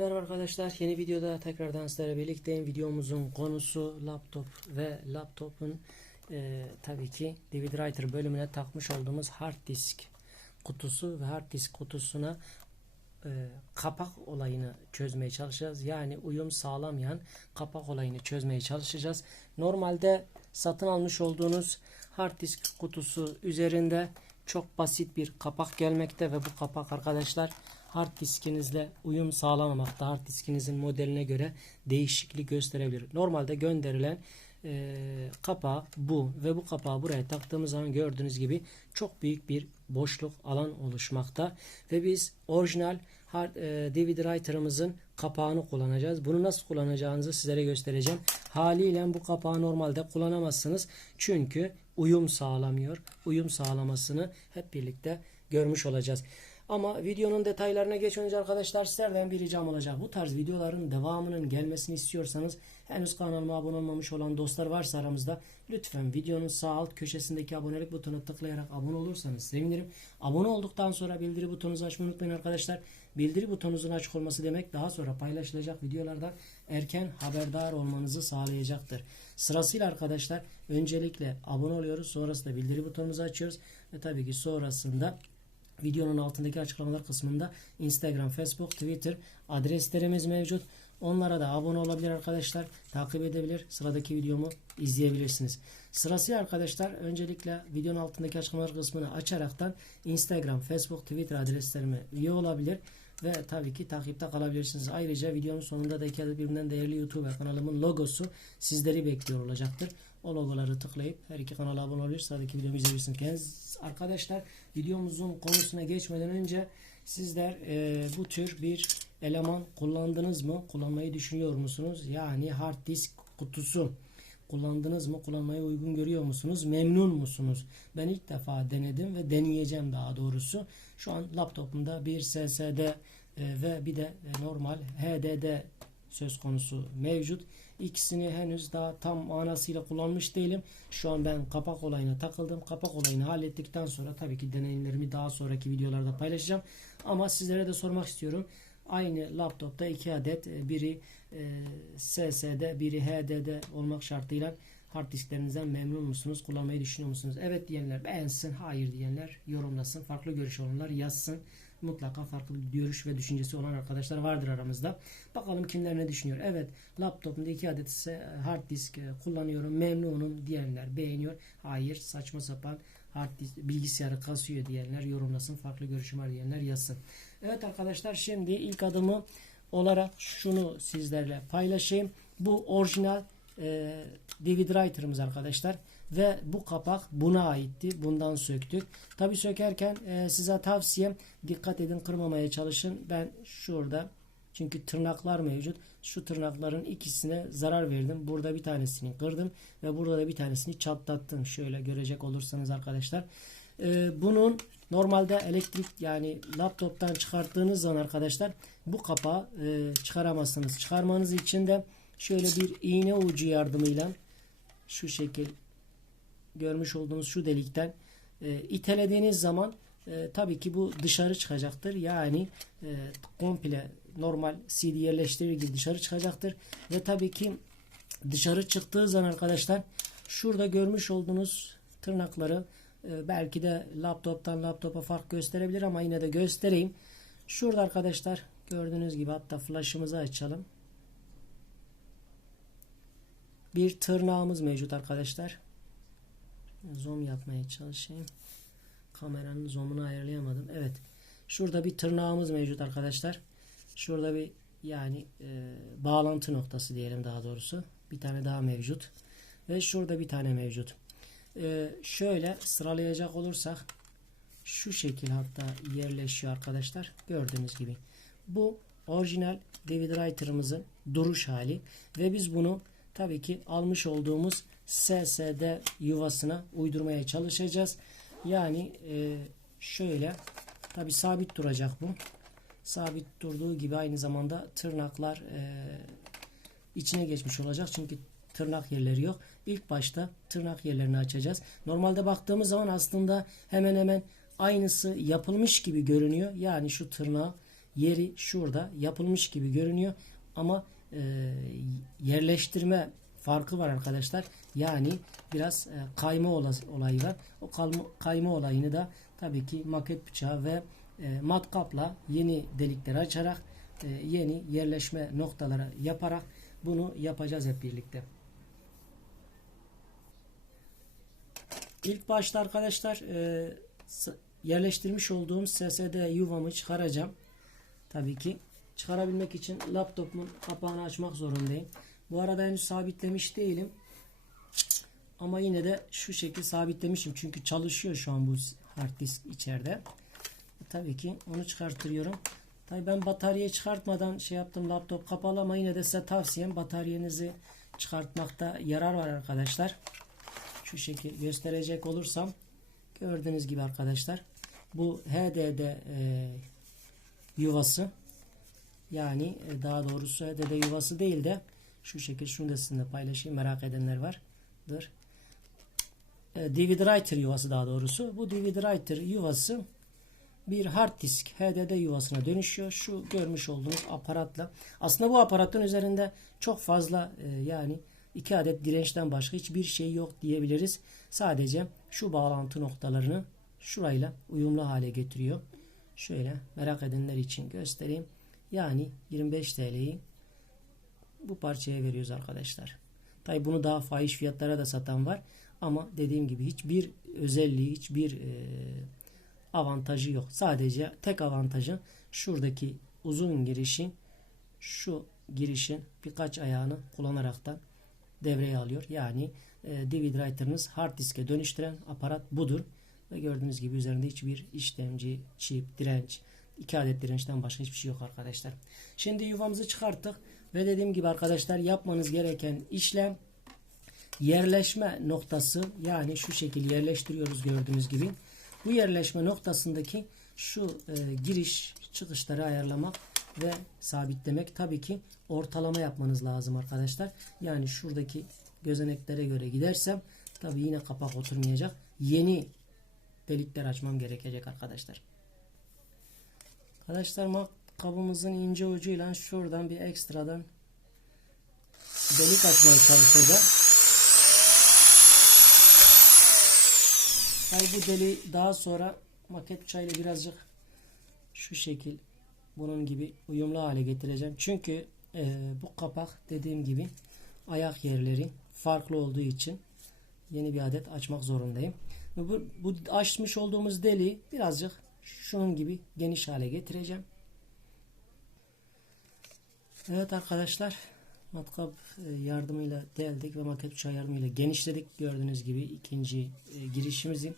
Merhaba arkadaşlar. Yeni videoda tekrardan sizlerle birlikteyim. Videomuzun konusu laptop ve laptopun e, tabii ki DVD Writer bölümüne takmış olduğumuz hard disk kutusu ve hard disk kutusuna e, kapak olayını çözmeye çalışacağız. Yani uyum sağlamayan kapak olayını çözmeye çalışacağız. Normalde satın almış olduğunuz hard disk kutusu üzerinde çok basit bir kapak gelmekte ve bu kapak arkadaşlar hard diskinizle uyum sağlamamakta. Hard diskinizin modeline göre değişiklik gösterebilir. Normalde gönderilen e, kapağı bu ve bu kapağı buraya taktığımız zaman gördüğünüz gibi çok büyük bir boşluk alan oluşmakta ve biz orijinal hard, e, DVD writer'ımızın kapağını kullanacağız. Bunu nasıl kullanacağınızı sizlere göstereceğim. Haliyle bu kapağı normalde kullanamazsınız. Çünkü uyum sağlamıyor. Uyum sağlamasını hep birlikte görmüş olacağız. Ama videonun detaylarına geçmeden arkadaşlar sizlerden bir ricam olacak. Bu tarz videoların devamının gelmesini istiyorsanız henüz kanalıma abone olmamış olan dostlar varsa aramızda lütfen videonun sağ alt köşesindeki abonelik butonuna tıklayarak abone olursanız sevinirim. Abone olduktan sonra bildiri butonunuzu açmayı unutmayın arkadaşlar. Bildiri butonunuzun açık olması demek daha sonra paylaşılacak videolardan erken haberdar olmanızı sağlayacaktır. Sırasıyla arkadaşlar öncelikle abone oluyoruz. Sonrasında bildiri butonumuzu açıyoruz. Ve tabii ki sonrasında Videonun altındaki açıklamalar kısmında Instagram, Facebook, Twitter adreslerimiz mevcut. Onlara da abone olabilir arkadaşlar. Takip edebilir. Sıradaki videomu izleyebilirsiniz. Sırasıyla arkadaşlar öncelikle videonun altındaki açıklamalar kısmını açaraktan Instagram, Facebook, Twitter adreslerime üye olabilir. Ve tabii ki takipte kalabilirsiniz. Ayrıca videonun sonunda da iki adet birbirinden değerli YouTube kanalımın logosu sizleri bekliyor olacaktır. O logoları tıklayıp her iki kanala abone olabilir. Sıradaki videomu izleyebilirsiniz. Arkadaşlar videomuzun konusuna geçmeden önce sizler e, bu tür bir eleman kullandınız mı? Kullanmayı düşünüyor musunuz? Yani hard disk kutusu kullandınız mı? Kullanmayı uygun görüyor musunuz? Memnun musunuz? Ben ilk defa denedim ve deneyeceğim daha doğrusu. Şu an laptopumda bir SSD e, ve bir de normal HDD söz konusu mevcut. İkisini henüz daha tam manasıyla kullanmış değilim. Şu an ben kapak olayına takıldım. Kapak olayını hallettikten sonra tabii ki deneyimlerimi daha sonraki videolarda paylaşacağım. Ama sizlere de sormak istiyorum. Aynı laptopta iki adet e, biri e, SSD biri HDD olmak şartıyla hard disklerinizden memnun musunuz? Kullanmayı düşünüyor musunuz? Evet diyenler beğensin, hayır diyenler yorumlasın. Farklı görüş olanlar yazsın. Mutlaka farklı görüş ve düşüncesi olan arkadaşlar vardır aramızda. Bakalım kimler ne düşünüyor. Evet laptopumda iki adet ise hard disk e, kullanıyorum. Memnunum diyenler beğeniyor. Hayır saçma sapan hard disk bilgisayarı kasıyor diyenler yorumlasın. Farklı görüşüm var diyenler yazsın. Evet arkadaşlar şimdi ilk adımı olarak şunu sizlerle paylaşayım. Bu orijinal e, DVD writer'ımız arkadaşlar ve bu kapak buna aitti. Bundan söktük. Tabi sökerken e, size tavsiyem dikkat edin kırmamaya çalışın. Ben şurada çünkü tırnaklar mevcut. Şu tırnakların ikisine zarar verdim. Burada bir tanesini kırdım ve burada da bir tanesini çatlattım. Şöyle görecek olursanız arkadaşlar. E, bunun normalde elektrik yani laptoptan çıkarttığınız zaman arkadaşlar bu kapağı e, çıkaramazsınız. Çıkarmanız için de şöyle bir iğne ucu yardımıyla şu şekil görmüş olduğunuz şu delikten e, itelediğiniz zaman e, tabii ki bu dışarı çıkacaktır. Yani e, komple normal CD yerleştirir gibi dışarı çıkacaktır. Ve tabii ki dışarı çıktığı zaman arkadaşlar şurada görmüş olduğunuz tırnakları e, belki de laptoptan laptopa fark gösterebilir ama yine de göstereyim. Şurada arkadaşlar gördüğünüz gibi hatta flash'ımızı açalım. Bir tırnağımız mevcut arkadaşlar. Zoom yapmaya çalışayım. Kameranın zoom'unu ayarlayamadım. Evet. Şurada bir tırnağımız mevcut arkadaşlar. Şurada bir yani e, bağlantı noktası diyelim daha doğrusu. Bir tane daha mevcut. Ve şurada bir tane mevcut. E, şöyle sıralayacak olursak şu şekil hatta yerleşiyor arkadaşlar. Gördüğünüz gibi. Bu orijinal David Writer'ımızın duruş hali ve biz bunu tabii ki almış olduğumuz SSD yuvasına uydurmaya çalışacağız. Yani e, şöyle tabi sabit duracak bu. Sabit durduğu gibi aynı zamanda tırnaklar e, içine geçmiş olacak. Çünkü tırnak yerleri yok. İlk başta tırnak yerlerini açacağız. Normalde baktığımız zaman aslında hemen hemen aynısı yapılmış gibi görünüyor. Yani şu tırnağı yeri şurada yapılmış gibi görünüyor ama e, yerleştirme farkı var arkadaşlar. Yani biraz e, kayma ola- olayı var. O kayma olayını da tabii ki maket bıçağı ve e, matkapla yeni delikler açarak e, yeni yerleşme noktaları yaparak bunu yapacağız hep birlikte. İlk başta arkadaşlar yerleştirmiş olduğum SSD yuvamı çıkaracağım. Tabii ki çıkarabilmek için laptopumun kapağını açmak zorundayım. Bu arada henüz sabitlemiş değilim. Ama yine de şu şekil sabitlemişim. Çünkü çalışıyor şu an bu hard disk içeride. Tabii ki onu çıkartıyorum. Tabii ben bataryayı çıkartmadan şey yaptım laptop kapalı ama yine de size tavsiyem bataryanızı çıkartmakta yarar var arkadaşlar. Şu şekil gösterecek olursam gördüğünüz gibi arkadaşlar bu HDD e, yuvası yani e, daha doğrusu HDD yuvası değil de şu şekil şunu da sizinle paylaşayım merak edenler vardır. E, DVD writer yuvası daha doğrusu. Bu DVD writer yuvası bir hard disk HDD yuvasına dönüşüyor. Şu görmüş olduğunuz aparatla. Aslında bu aparatın üzerinde çok fazla e, yani iki adet dirençten başka hiçbir şey yok diyebiliriz. Sadece şu bağlantı noktalarını şurayla uyumlu hale getiriyor. Şöyle merak edenler için göstereyim. Yani 25 TL'yi bu parçaya veriyoruz arkadaşlar. Tabi bunu daha fahiş fiyatlara da satan var. Ama dediğim gibi hiçbir özelliği, hiçbir e, avantajı yok. Sadece tek avantajı şuradaki uzun girişin şu girişin birkaç ayağını kullanaraktan devreye alıyor. Yani e, DVD writer'ınız hard diske dönüştüren aparat budur. Ve gördüğünüz gibi üzerinde hiçbir işlemci, çip, direnç, iki adet dirençten başka hiçbir şey yok arkadaşlar. Şimdi yuvamızı çıkarttık ve dediğim gibi arkadaşlar yapmanız gereken işlem yerleşme noktası yani şu şekil yerleştiriyoruz gördüğünüz gibi. Bu yerleşme noktasındaki şu e, giriş çıkışları ayarlamak ve sabitlemek tabii ki ortalama yapmanız lazım arkadaşlar. Yani şuradaki gözeneklere göre gidersem tabii yine kapak oturmayacak. Yeni delikler açmam gerekecek arkadaşlar. Arkadaşlar matkabımızın ince ucuyla şuradan bir ekstradan delik açmaya çalışacağım. Tabi bu deli daha sonra maket bıçağıyla birazcık şu şekil bunun gibi uyumlu hale getireceğim. Çünkü e, bu kapak dediğim gibi ayak yerleri farklı olduğu için yeni bir adet açmak zorundayım. Bu, bu açmış olduğumuz deliği birazcık şunun gibi geniş hale getireceğim. Evet arkadaşlar matkap e, yardımıyla deldik ve maket bıçağı yardımıyla genişledik. Gördüğünüz gibi ikinci e, girişimizi.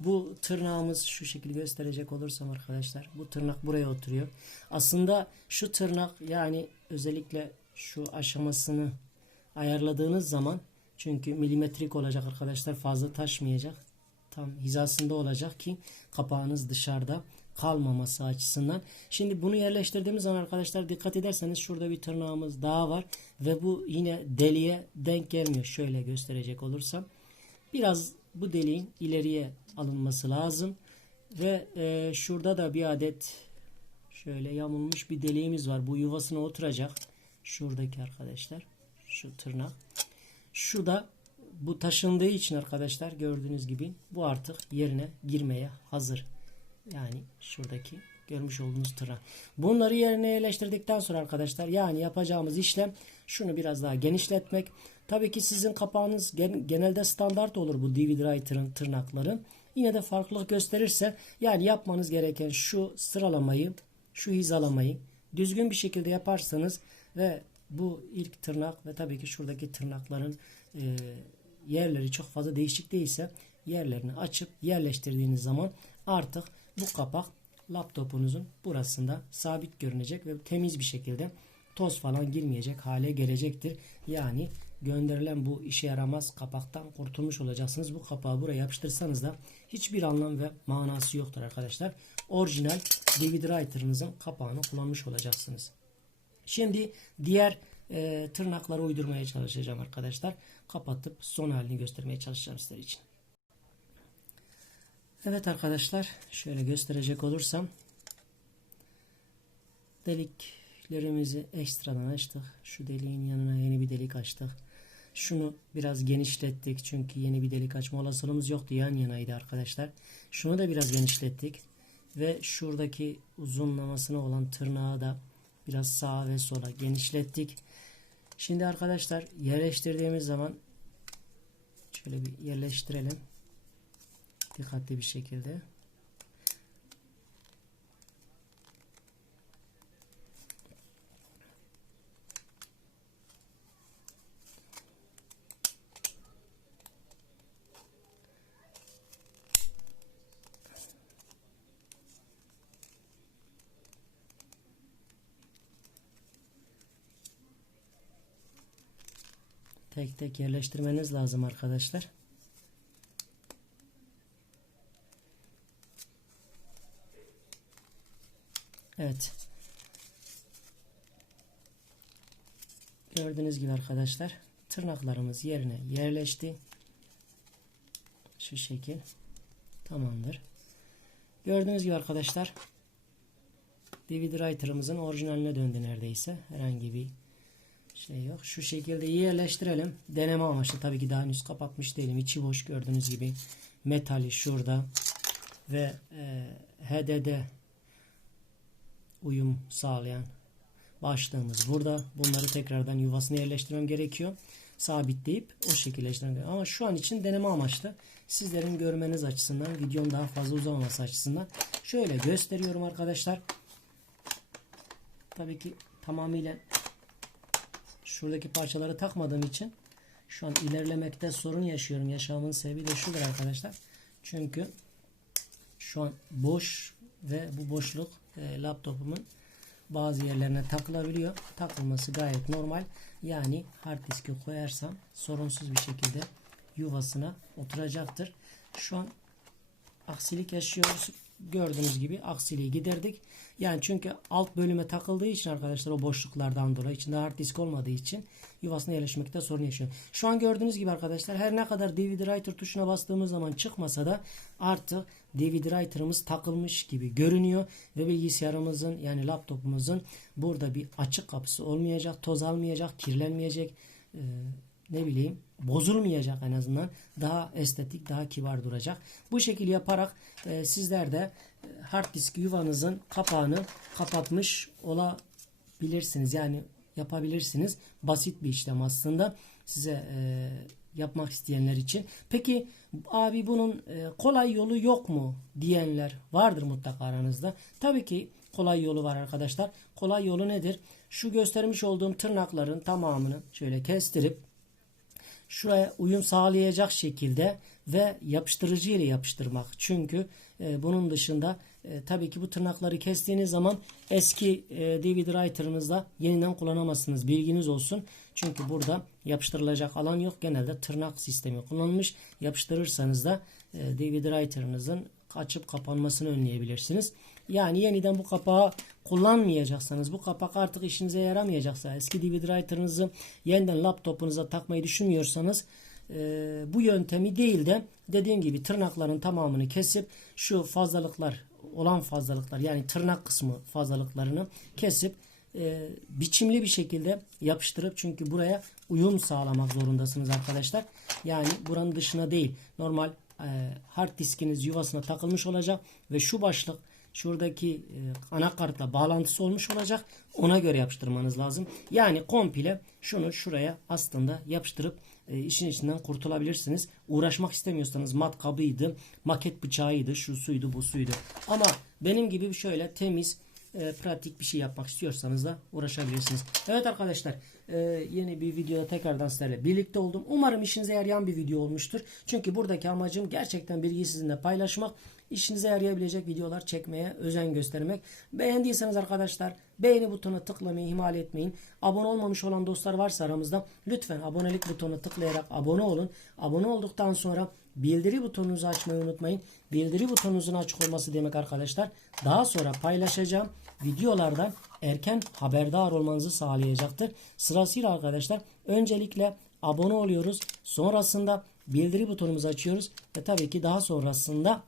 Bu tırnağımız şu şekilde gösterecek olursam arkadaşlar bu tırnak buraya oturuyor. Aslında şu tırnak yani özellikle şu aşamasını ayarladığınız zaman çünkü milimetrik olacak arkadaşlar fazla taşmayacak. Tam hizasında olacak ki kapağınız dışarıda kalmaması açısından. Şimdi bunu yerleştirdiğimiz zaman arkadaşlar dikkat ederseniz şurada bir tırnağımız daha var ve bu yine deliğe denk gelmiyor. Şöyle gösterecek olursam. Biraz bu deliğin ileriye alınması lazım. Ve e, şurada da bir adet şöyle yamulmuş bir deliğimiz var. Bu yuvasına oturacak. Şuradaki arkadaşlar. Şu tırnak. Şu da bu taşındığı için arkadaşlar gördüğünüz gibi bu artık yerine girmeye hazır. Yani şuradaki görmüş olduğunuz tırnak. Bunları yerine yerleştirdikten sonra arkadaşlar yani yapacağımız işlem şunu biraz daha genişletmek. Tabii ki sizin kapağınız genelde standart olur bu DVD writer'ın tırnakları. Yine de farklılık gösterirse yani yapmanız gereken şu sıralamayı, şu hizalamayı düzgün bir şekilde yaparsanız ve bu ilk tırnak ve tabii ki şuradaki tırnakların e, yerleri çok fazla değişik değilse yerlerini açıp yerleştirdiğiniz zaman artık bu kapak laptopunuzun burasında sabit görünecek ve temiz bir şekilde toz falan girmeyecek hale gelecektir. Yani gönderilen bu işe yaramaz kapaktan kurtulmuş olacaksınız. Bu kapağı buraya yapıştırsanız da hiçbir anlam ve manası yoktur arkadaşlar. Orijinal DVD writer'ınızın kapağını kullanmış olacaksınız. Şimdi diğer e, tırnakları uydurmaya çalışacağım arkadaşlar. Kapatıp son halini göstermeye çalışacağım sizler için. Evet arkadaşlar şöyle gösterecek olursam deliklerimizi ekstradan açtık. Şu deliğin yanına yeni bir delik açtık. Şunu biraz genişlettik çünkü yeni bir delik açma olasılığımız yoktu. Yan yanaydı arkadaşlar. Şunu da biraz genişlettik. Ve şuradaki uzunlamasına olan tırnağı da biraz sağa ve sola genişlettik. Şimdi arkadaşlar yerleştirdiğimiz zaman şöyle bir yerleştirelim. Dikkatli bir şekilde. Tek tek yerleştirmeniz lazım arkadaşlar. Evet. Gördüğünüz gibi arkadaşlar tırnaklarımız yerine yerleşti. Şu şekil. Tamamdır. Gördüğünüz gibi arkadaşlar DVD Writer'ımızın orijinaline döndü neredeyse. Herhangi bir şey yok. Şu şekilde yerleştirelim. Deneme amaçlı tabii ki daha henüz kapatmış değilim. İçi boş gördüğünüz gibi. Metali şurada ve e, HDD uyum sağlayan başlığımız burada. Bunları tekrardan yuvasına yerleştirmem gerekiyor. Sabitleyip o şekilde yerleştirmem Ama şu an için deneme amaçlı. Sizlerin görmeniz açısından, videonun daha fazla uzamaması açısından şöyle gösteriyorum arkadaşlar. Tabii ki tamamıyla şuradaki parçaları takmadığım için şu an ilerlemekte sorun yaşıyorum. Yaşamın sebebi de şudur arkadaşlar. Çünkü şu an boş ve bu boşluk e, laptopumun bazı yerlerine takılabiliyor. Takılması gayet normal. Yani hard diski koyarsam sorunsuz bir şekilde yuvasına oturacaktır. Şu an aksilik yaşıyoruz. Gördüğünüz gibi aksiliği giderdik. Yani çünkü alt bölüme takıldığı için arkadaşlar o boşluklardan dolayı içinde hard disk olmadığı için yuvasına yerleşmekte sorun yaşıyor. Şu an gördüğünüz gibi arkadaşlar her ne kadar DVD Writer tuşuna bastığımız zaman çıkmasa da artık DVD Writer'ımız takılmış gibi görünüyor ve bilgisayarımızın yani laptopumuzun burada bir açık kapısı olmayacak, toz almayacak, kirlenmeyecek, e, ne bileyim bozulmayacak en azından daha estetik daha kibar duracak. Bu şekilde yaparak e, sizler de e, hard disk yuvanızın kapağını kapatmış olabilirsiniz. Yani yapabilirsiniz. Basit bir işlem aslında size e, yapmak isteyenler için. Peki abi bunun e, kolay yolu yok mu diyenler vardır mutlaka aranızda. Tabii ki kolay yolu var arkadaşlar. Kolay yolu nedir? Şu göstermiş olduğum tırnakların tamamını şöyle kestirip şuraya uyum sağlayacak şekilde ve yapıştırıcı ile yapıştırmak. Çünkü e, bunun dışında e, tabii ki bu tırnakları kestiğiniz zaman eski e, DVD writer'ınızda yeniden kullanamazsınız. Bilginiz olsun. Çünkü burada yapıştırılacak alan yok. Genelde tırnak sistemi kullanılmış. Yapıştırırsanız da e, DVD writer'ınızın açıp kapanmasını önleyebilirsiniz. Yani yeniden bu kapağı kullanmayacaksanız, bu kapak artık işinize yaramayacaksa, eski DVD writer'ınızı yeniden laptopunuza takmayı düşünmüyorsanız e, bu yöntemi değil de dediğim gibi tırnakların tamamını kesip şu fazlalıklar olan fazlalıklar yani tırnak kısmı fazlalıklarını kesip e, biçimli bir şekilde yapıştırıp çünkü buraya uyum sağlamak zorundasınız arkadaşlar. Yani buranın dışına değil normal e, hard diskiniz yuvasına takılmış olacak ve şu başlık şuradaki e, anakartla bağlantısı olmuş olacak. Ona göre yapıştırmanız lazım. Yani komple şunu şuraya aslında yapıştırıp e, işin içinden kurtulabilirsiniz. Uğraşmak istemiyorsanız matkabıydı, maket bıçağıydı, şu suydu, bu suydu. Ama benim gibi şöyle temiz, e, pratik bir şey yapmak istiyorsanız da uğraşabilirsiniz. Evet arkadaşlar e, yeni bir videoda tekrardan sizlerle birlikte oldum. Umarım işinize yarayan bir video olmuştur. Çünkü buradaki amacım gerçekten bilgiyi sizinle paylaşmak işinize yarayabilecek videolar çekmeye özen göstermek. Beğendiyseniz arkadaşlar beğeni butonuna tıklamayı ihmal etmeyin. Abone olmamış olan dostlar varsa aramızda lütfen abonelik butonuna tıklayarak abone olun. Abone olduktan sonra bildiri butonunuzu açmayı unutmayın. Bildiri butonunuzun açık olması demek arkadaşlar. Daha sonra paylaşacağım videolardan erken haberdar olmanızı sağlayacaktır. Sırasıyla arkadaşlar öncelikle abone oluyoruz. Sonrasında bildiri butonumuzu açıyoruz ve tabii ki daha sonrasında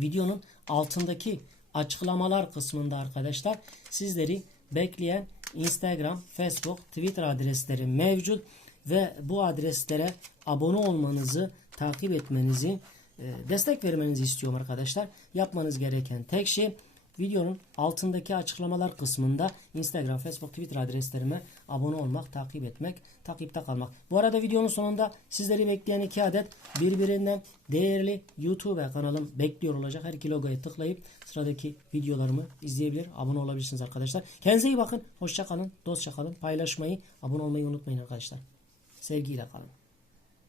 videonun altındaki açıklamalar kısmında arkadaşlar sizleri bekleyen Instagram, Facebook, Twitter adresleri mevcut ve bu adreslere abone olmanızı, takip etmenizi, e, destek vermenizi istiyorum arkadaşlar. Yapmanız gereken tek şey videonun altındaki açıklamalar kısmında Instagram, Facebook, Twitter adreslerime abone olmak, takip etmek, takipte kalmak. Bu arada videonun sonunda sizleri bekleyen iki adet birbirinden değerli YouTube kanalım bekliyor olacak. Her iki logoya tıklayıp sıradaki videolarımı izleyebilir, abone olabilirsiniz arkadaşlar. Kendinize iyi bakın, hoşça kalın, dostça kalın, paylaşmayı, abone olmayı unutmayın arkadaşlar. Sevgiyle kalın.